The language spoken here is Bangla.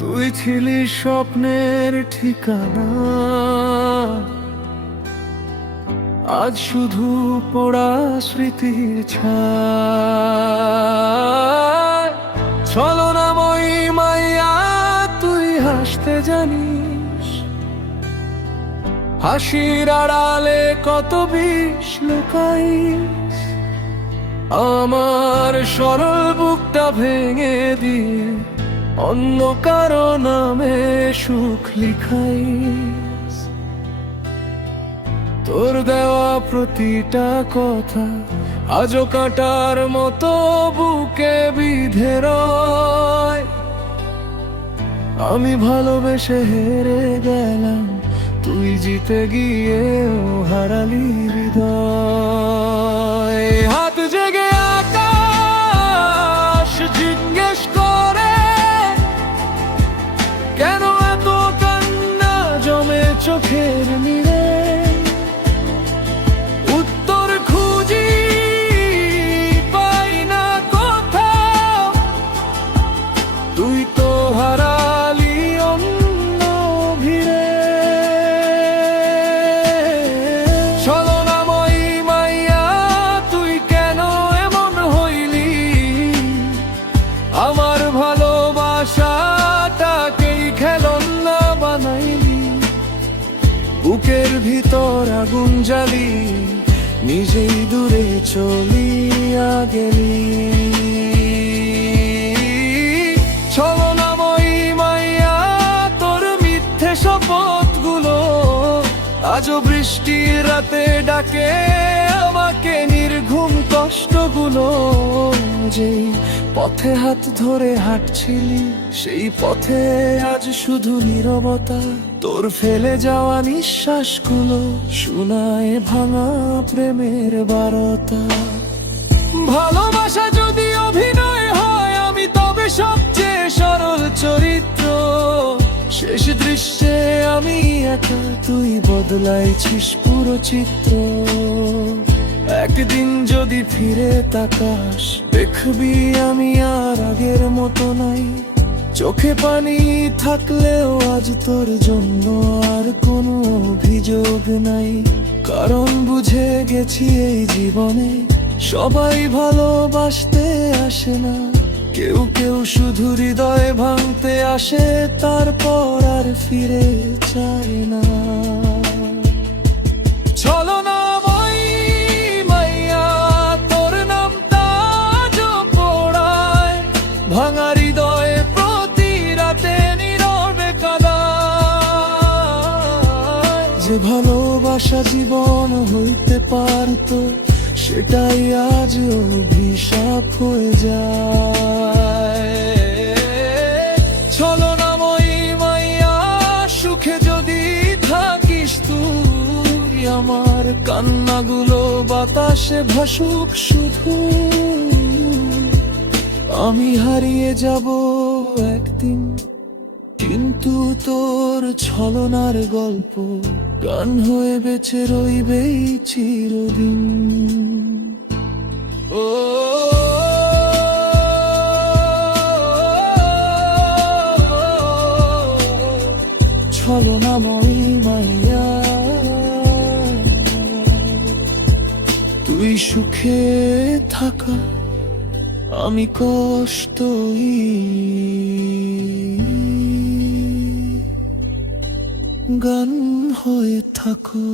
তুই ছিলি স্বপ্নের ঠিকানা, আজ শুধু পোড়া স্মৃতির ছায়া। ছলনাময়ী মাইয়া তুই হাসতে জানিস, হাসির আড়ালে কত বিষ লুকাইস। আমার সরল বুকটা ভেঙে দিয়ে অন্য কারো নামে সুখ লিখাইস। তোর দেওয়া প্রতিটা কথা আজও কাঁটার মতো বুকে বিঁধে রয়। আমি ভালোবেসে হেরে গেলাম, তুই জিতে গিয়েও হারালি হৃদয়। হাত জেগে আকাশ জিজ্ঞেস করে, কেন এত কান্না জমে চোখের নিরে? উত্তর খুঁজি পাই না কোথাও, তুই তো হারালি অন্য ভিড়ে। ছলনাময়ী মাইয়া তুই কেন এমন হইলি? আমার ভালোবাসাটাকেই খেলনা বানাইলি। বুকের ভিতর আগুন জ্বালি, নিজেই দূরে চলিয়া গেলি। ছলনাময়ী মাইয়া তোর মিথ্যে শপথগুলো আজও বৃষ্টির রাতে ডাকে আমাকে। নির্ঘুম কষ্টগুলো, যেই পথে হাত ধরে হাঁটছিলি সেই পথে আজ শুধু নীরবতা। তোর ফেলে যাওয়া নিঃশ্বাসগুলো শোনায় ভাঙা প্রেমের বারতা। ভালোবাসা যদি অভিনয় হয়, আমি তবে সবচেয়ে সরল চরিত্র। শেষ দৃশ্যে আমি একা, তুই বদলাইছিস পুরো চিত্র। একদিন যদি ফিরে তাকাস, দেখবি আমি আর আগের মতো নাই। চোখে পানি থাকলেও আজ তোর জন্য আর কোনো অভিযোগ নাই। কারণ বুঝে গেছি এই জীবনে সবাই ভালোবাসতে আসে না। কেউ কেউ শুধু হৃদয় ভাঙতে আসে, তারপর আর ফিরে চায় না। ছলনাময়ী মাইয়া তোর নামটা আজও পোড়ায়, ভাঙা হৃদয়ে প্রতি রাতে নীরবে কাঁদায়। যে ভালোবাসা জীবন হইতে পারত, সেটাই আজ অভিশাপ হয়ে যায়। ছলনাময়ী মাইয়া সুখে যদি থাকিস তুই, আমার কান্নাগুলো বাতাসে ভাসুক শুধু। আমি হারিয়ে যাব একদিন, কিন্তু তোর ছলনার গল্প গান হয়ে বেঁচে রইবেই চিরদিন। ও ছলনাময়ী মাইয়া, তুই সুখে থাকা, আমি কষ্টই গান হয়ে থাকো।